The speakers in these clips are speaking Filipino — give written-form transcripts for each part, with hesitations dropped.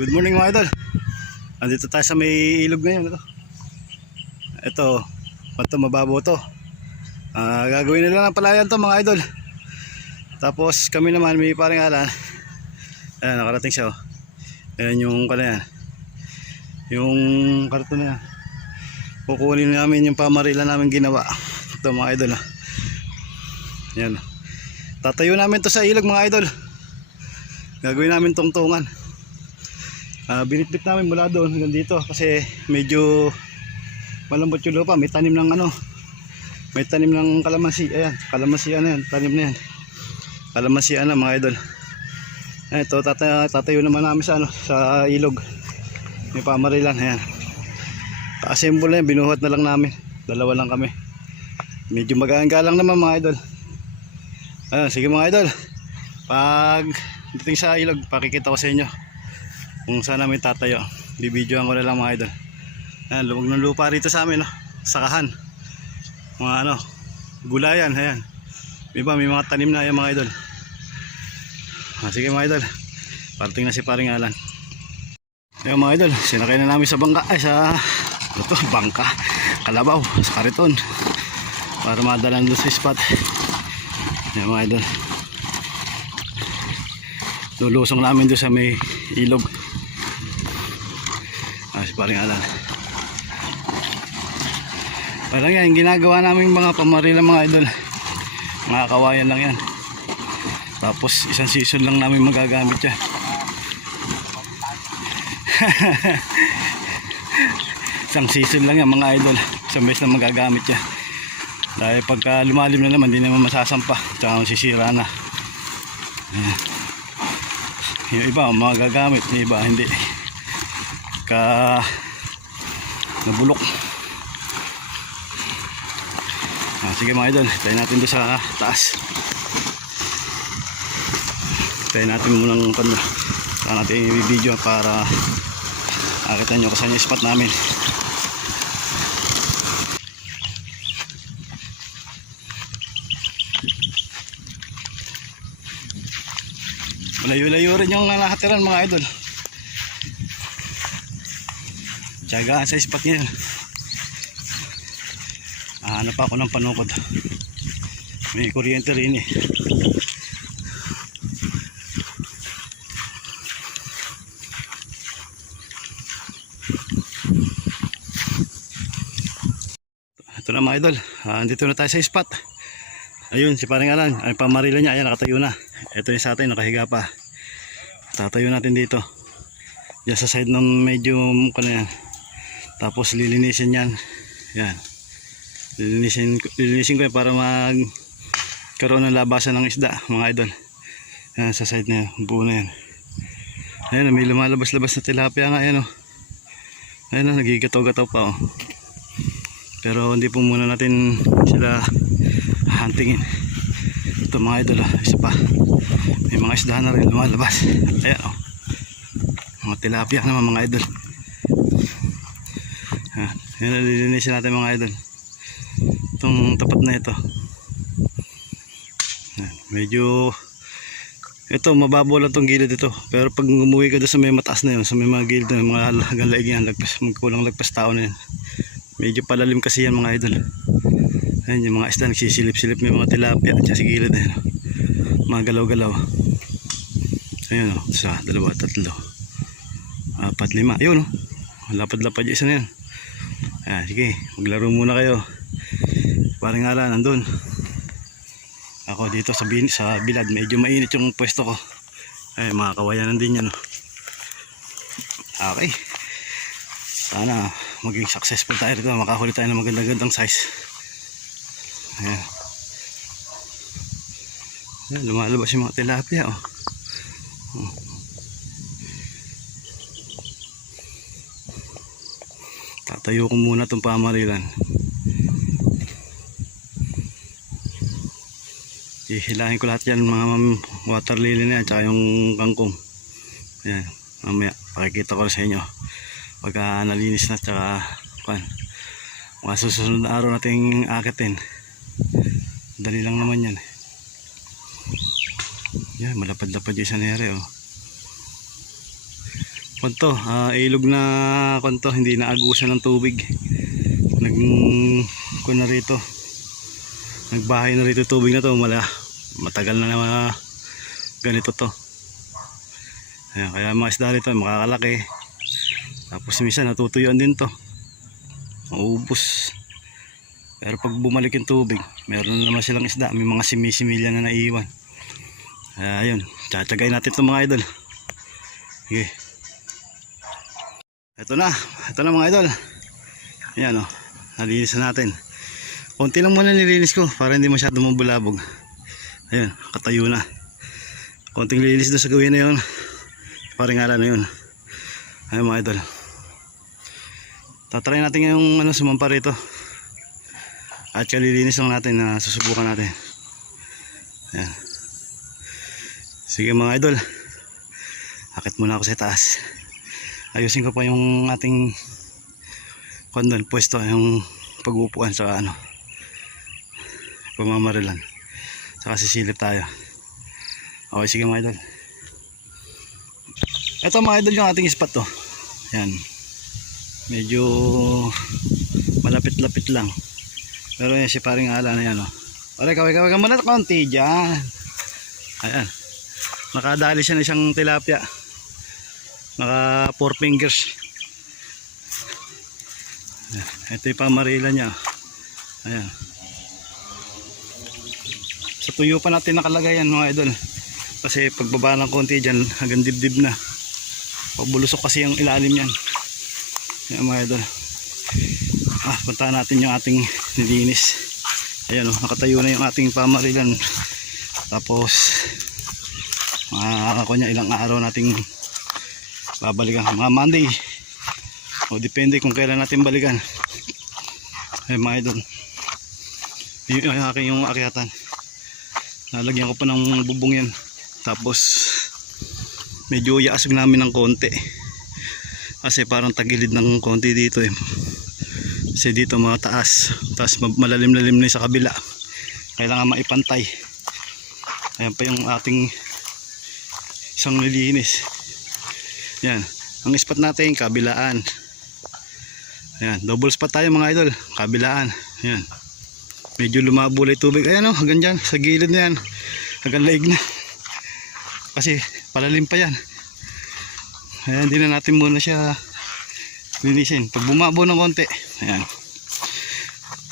Good morning mga idol. Andito tayo sa may ilog ngayon. Ito, mababaw to. Gagawin nila ng palayan to mga idol. Tapos kami naman may paring alan. Ayan, nakarating siya. Ayan yung yan. Yung karton na yan. Kukunin namin yung pamarila namin ginawa. Ito mga idol. Ayan. Tatayo namin to sa ilog mga idol. Gagawin namin tungtungan. Binitbit namin mula doon hanggang dito kasi medyo malambot yung lupa. May tanim ng may tanim ng kalamansi. Ayan, kalamansi yan, tanim na yan. Kalamansi na mga idol. Ayan, ito tatayo naman namin sa sa ilog. May pamarilan. Ayan, ka-assemble na yan, binuhat na lang namin. Dalawa lang kami. Medyo mag-aanggalang naman mga idol. Ayan, sige mga idol, pag dating sa ilog pakikita ko sa inyo kung saan namin tatayo. Bibidyoan ko na lang mga idol. Ayan, lumag ng lupa rito sa amin, sakahan, mga gulayan. Ayan, may mga tanim na yan mga idol. Sige mga idol, parating na si paring Alan. Ayan mga idol, sinakay na namin sa bangka, bangka, kalabaw, sa kariton para madalan doon sa spot. Ayan mga idol, lulusong namin doon sa may ilog. Si paring Alan. Parang yan, ginagawa namin mga pamarila mga idol. Mga kawayan lang yan. Tapos isang season lang namin magagamit yan. Isang season lang yan mga idol. Isang beses na magagamit yan. Dahil pagka lumalim na naman, hindi naman masasampa. Tsaka masisira na. Ayan. Yung iba magagamit, yung iba hindi. Nabulok. Sige mga idol, tayo natin doon sa taas. Tayo natin munang saan natin i-video para nakita nyo kung saan yung spot namin. Malayo-layo rin yung nakatiran mga idol. Tiyagaan sa spot ngayon. Hanap ako ng panukod. May kuryente rin eh. Ito na mga idol, andito na tayo sa spot. Ayun si paring Alan, ay pamarila niya. Ayan, nakatayo na. Ito yung sa atin, nakahiga pa. Tatayo natin dito diyan sa side ng medyo yan. Tapos lilinisin yan. Yan, lilinisin ko yan para magkaroon ng labasan ng isda mga idol. Yan, sa side na yan, buo na yan. Ayan, may lumalabas-labas na tilapia nga. Ayan, ayan, nagigataw-gataw pa pero hindi po muna natin sila huntingin. Ito mga idol, isa pa, may mga isda na rin lumalabas. Ayan, mga tilapia naman mga idol. Yan, nalilinisin natin mga idol itong tapat na ito. Medyo ito mababaw lang itong gilid ito, pero pag umuwi ka doon sa may mataas na yun, sa may mga gilid na mga halagang laig yan, magkulang lagpas tao na yan. Medyo palalim kasi yan mga idol. Ayan, yung mga isda nagsisilip-silip, may mga tilapia at sa gilid na yan, mga galaw-galaw. Ayun isa, dalawa, tatlo, apat, lima. Ayun lapad-lapad yung isa na yan. Ayan, sige, maglaro muna kayo. Paring Alan nandun, ako dito sa bilad. Medyo mainit yung pwesto ko. Ay, mga kawayanan din yan. Okay, sana maging successful tayo rito, makahuli tayo ng magandang size. Ayan. Ayan, lumalabas yung mga tilapia. Tatayo ko muna itong pamarilan. Hihilahin ko lahat yan, mga water lily na yan, tsaka yung kangkong. Ayan, mamaya pakikita ko sa inyo pagka nalinis na, tsaka mga susunod na araw nating akitin. Dali lang naman yan. Yan, malapad-lapad yung isa nere. Kunto, ilog na kunto, hindi na agusan ng tubig. Na rito. Nagbahay na rito tubig na to, matagal na ganito to. Ayan, kaya mga isda rito makakalaki. Tapos minsan natutuyuan din to. Maubos. Pero pag bumalik yung tubig, meron na naman silang isda, may mga simisimilya na naiiwan. Kaya ayun, tsatsagayin natin itong mga idol. Sige. Ito na mga idol. Ayan o, nalinis na natin. Konti lang muna nilinis ko para hindi masyado mabulabog. Ayan, katayo na. Konting linis doon sa gawin na yun. Paringala na yun. Ayan mga idol. Tatry natin yung sumampa rito. At kalilinis lang natin na susubukan natin. Ayan. Sige mga idol. Akit muna ako sa taas. Ayusin ko pa yung ating kondon, pwesto, yung pag-uupuan sa pamamarilan. Saka sisilip tayo. Okay, sige mga idol. Ito mga idol yung ating spot to. Yan. Medyo malapit-lapit lang. Pero yan si paring ala na yan o. Pare, kaway ka muna konti dyan. Ayan. Nakadali siya na isang tilapia. Naka 4 fingers. Ito yung pamarilan niya. Ayan. Sa tuyo pa natin nakalagay yan mga idol. Kasi pagbaba ng konti dyan hanggang dibdib na. Pagbulusok kasi yung ilalim yan. Ayan mga idol. Puntahan natin yung ating nilinis. Ayan o, nakatayo na yung ating pamarilan. Tapos ilang araw nating babalikan. Mga Monday. O depende kung kailan natin balikan. Ayan mga idol. Yung akyatan. Nalagyan ko pa ng bubong yan. Tapos medyo iasag namin ng konti. Kasi parang tagilid ng konti dito eh. Kasi dito mataas. Tapos malalim-lalim na sa kabila. Kailangan maipantay. Ayan pa yung ating isang nilinis. Yan. Ang spot natin kabilaan. Ayan. Double spot tayo mga idol. Kabilaan. Ayan. Medyo lumabulay tubig. Ayan o, hanggang dyan, sa gilid na yan. Hanggang laig na. Kasi palalim pa yan. Ayan, hindi na natin muna siya linisin. Pag bumabo ng konti, ayan.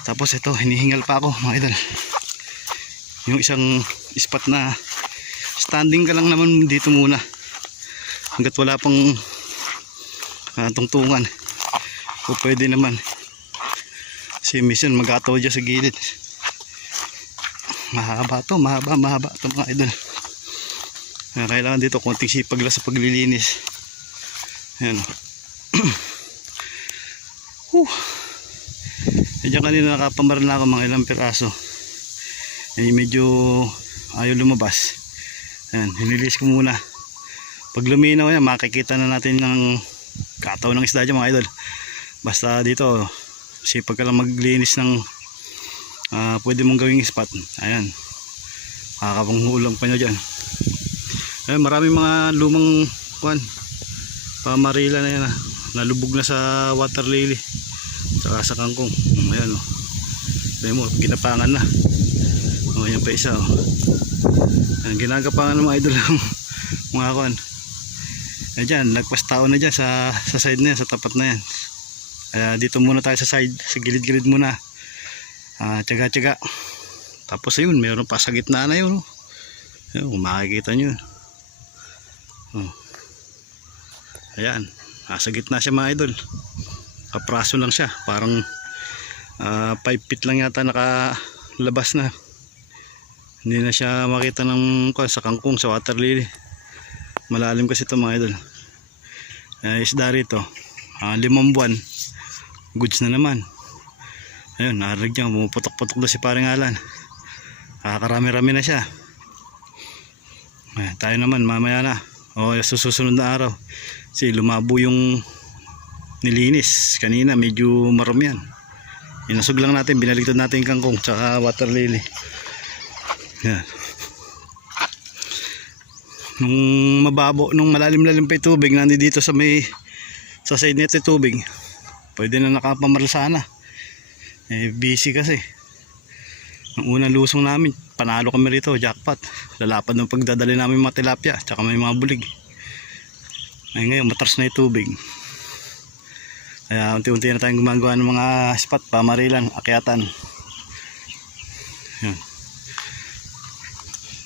Tapos ito, hinihingal pa ako mga idol. Yung isang spot na standing ka lang naman dito muna. Hanggat wala pang tungtungan. O pwede naman. Kasi minsan mag-ataw dyan sa gilid. Mahaba to mga idol. Kailangan dito konting sipag lang sa paglilinis. Ayan. Diyan kanina nakapamaral na ako mga ilang piraso. Medyo ayaw lumabas. Ayan, hinilis ko muna. Pag luminaw yan, makikita na natin ng kataw ng isda dyan mga idol. Basta dito sipag ka lang maglinis ng pwede mong gawing spot. Ayan, makakapanghulang pa nyo dyan. Ayan, maraming mga lumang pamarila na yan nalubog na sa water lily saka sa kangkong. Ayan o, ayan mo, ginapangan na. Ayan pa isa o. Ayan, ginagapangan ng mga idol mga kuwan. Ayan dyan, lagpas tao na dyan sa side na yan, sa tapat na yan. Kaya dito muna tayo sa side, sa gilid-gilid muna. Tiyaga-tiyaga. Tapos ayun, meron pa sa gitna na yun. Ayun, kung makikita nyo. Ayan, sa gitna siya mga idol. Kapraso lang siya. Parang 5 feet lang yata nakalabas na. Hindi na siya makita ng sa kangkong, sa water lily. Malalim kasi ito mga idol. Isda rito 5 buwan. Goods na naman. Ayun, narinig niya, pumuputok-putok doon si paring Alan. Kakarami-rami na siya. Tayo naman mamaya na o susunod na araw. Kasi lumabo yung nilinis kanina, medyo marumi yan. Inasog lang natin, binaligtad natin yung kangkong tsaka water lily. Yan. nung mababo, nung malalim-lalim pa yung tubig, nandito sa may sa side nito yung tubig, pwede na nakapamaril sana. Busy kasi. Ang unang lusong namin, panalo kami rito, jackpot. Lalapad ng pagdadali namin mga tilapia, tsaka may mga bulig. Ngayon matras na yung tubig. Kaya unti-unti na tayong gumagawa ng mga spot, pamarilan, akyatan. Yan.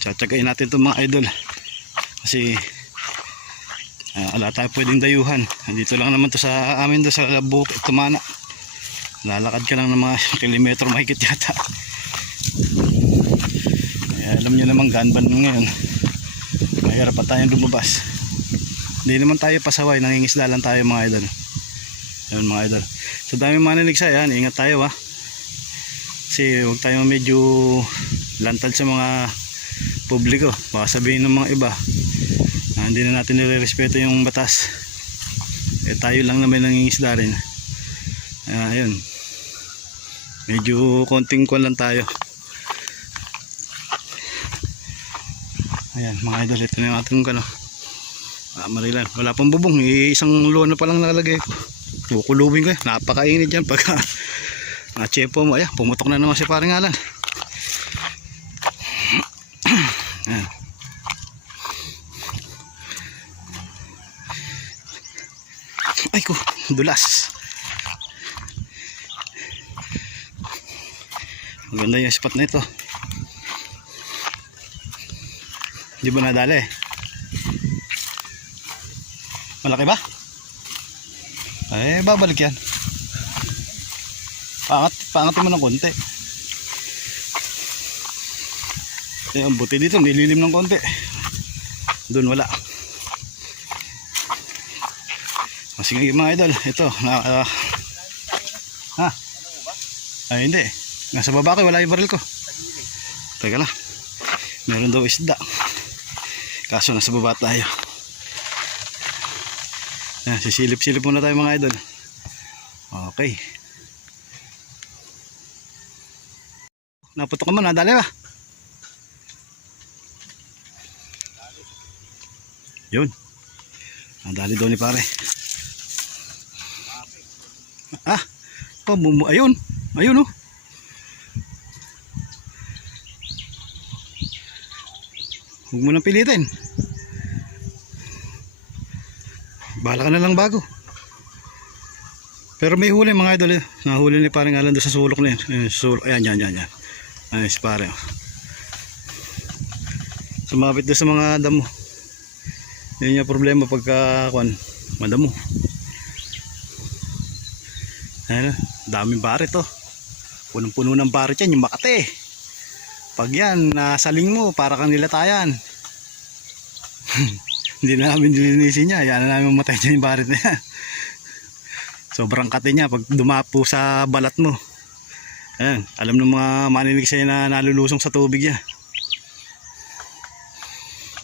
Tsatsagain natin itong mga idol. Kasi wala tayo pwedeng dayuhan. Dito lang naman to sa amin, do sa Bukit Tumana. Lalakad ka lang ng mga kilometro mahigit yata. Kaya alam nyo naman ganban ngayon, mahirap pa tayong lumabas. Hindi naman tayo pasaway, nangingisda lang tayo mga idol. Yan mga idol. So dami manilig sa yan, ingat tayo ha. Kasi huwag tayo medyo lantad sa mga publiko. Baka sabihin ng mga iba na hindi na natin nire-respeto yung batas. Tayo lang naman nangingisda rin. Ayun. Medyo konting kuwan lang tayo. Ayan mga idol, ito na yung ating marilan. Wala pang bubong, isang lona pa lang nakalagay ko. Kukulubin ko, napakainit dyan pagka na-chepo mo. Ayan, pumutok na naman si paring Alan. Ayan. Ay ko, dulas. Maganda yung spot na ito. Di ba nadali? Malaki ba? Babalik yan. Pangat mo ng konti. Ang buti dito, nililim ng konti. Doon wala. Kasi ngayon mga idol, ito hindi. Nasa baba ko, wala yung baril ko. Teka lang. Meron daw isda. Kaso nasa baba tayo. Sisilip-silip muna tayo mga idol. Okay. Naputok ka mo, nadali ba? Yun. Nadali daw ni pare. Ayun. Ayun oh. Huwag mo nang pilitin. Bahala ka na lang bago. Pero may huli mga idol. Nahuli ni parang Alan doon sa sulok na yan. Ayan. Ayan si pare. Sumapit doon sa mga damo. Yan yung problema pagka madamo. Ayan, daming barit to. Punong-puno ng barit yan, yung Makate. Pag yan, nasaling mo, para kang nilatayan. Hindi na namin nilinisin niya. Yan na namin matay dyan yung barit na yan. Sobrang kate niya pag dumapo sa balat mo. Ayan, alam ng mga manilig sa'yo na nalulusong sa tubig yan.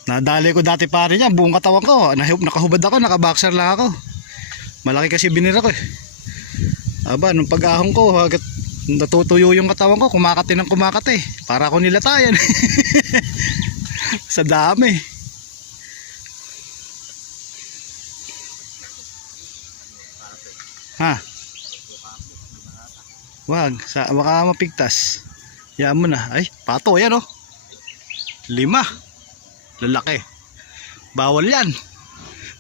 Nadali ko dati pare niya, buong katawan ko. Nakahubad ako, nakaboxer lang ako. Malaki kasi binira ko eh. Aba, nung pag-ahong ko, agad natutuyo yung katawan ko, kumakati ng kumakati. Para ako nilatayan. Sa dami. Wag, baka mapigtas. Yan mo na. Ay, pato, yan oh. 5. Lalaki. Bawal yan.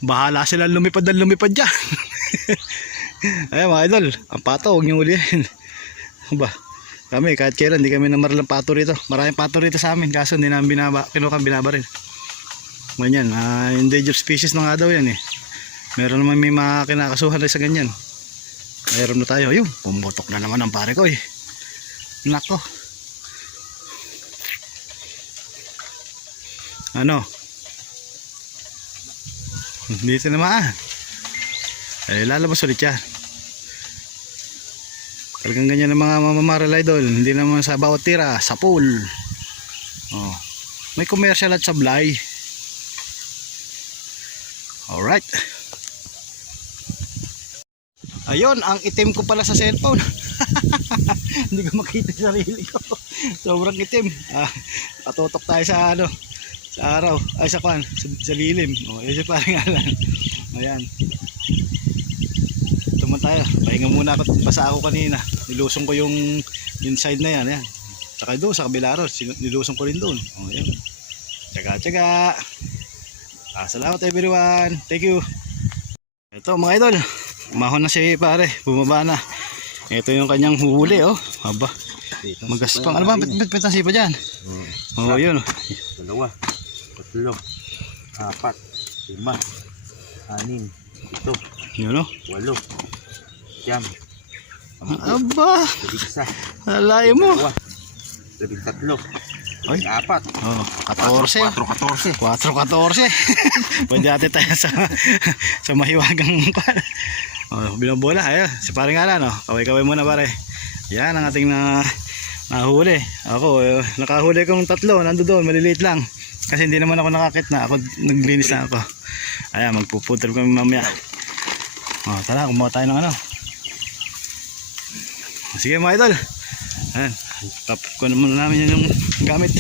Bahala sila lumipad na lumipad dyan. Ay mga idol, ang pato huwag niyong ulihin. Ba, kami kahit kailan hindi kami namaril ng pato rito. Maraming pato rito sa amin, kaso hindi namin kinukang binabaril. Ganyan, endangered species na nga daw yan eh. Meron naman may mga kinakasuhan rin sa ganyan. Mayroon na tayo. Ayun, pumutok na naman ang pare ko eh. Nako. Ano? Dito naman lalabas ulit yan. Talagang ganyan ng mga mamamaril idol. Hindi naman sa bawat tira, sa pool. May commercial at sablay. Alright. Ayun, ang itim ko pala sa cellphone. Hindi ko makita yung sarili ko. Sobrang itim. Patutok tayo sa sa araw, ay sa kwan, sa lilim. O, yun si paring Alan. Ayan. Tuman tayo. Pahinga muna ako, basa ako kanina. Nilusong ko yung side na yan. Ayan. Saka doon, sa kabila ron, nilusong ko rin doon. O, ayan. Tsaga. Salamat everyone. Thank you. Ito mga idol. Umahon na si pare. Bumaba na. Ito yung kanyang huli, oh. Aba. Magaspang. Ano ba? Pitang sipa dyan? Oo, yun. 2, 3, 4, 5, 6, 7, Yun, oh. 8, 9, Aba. 11, Alay mo. 13, Ay. 14, Oh, 14. 14. 4-14. Pwede natin tayo sa mahiwagang pan. Oh, binobola. Ayun, si paring Alan, oh. Kaway-kaway muna pare. Yan ang ating nahuli. Ako, nakahuli kong 3. Nando doon, maliliit lang. Kasi hindi naman ako nakakit na. Ako, naglinis na ako. Ayan, magpuputol kami mamaya. Oh, tara, kumuha tayo ng ano. Sige mga idol. Ayan, tapos ko naman namin yung gamit.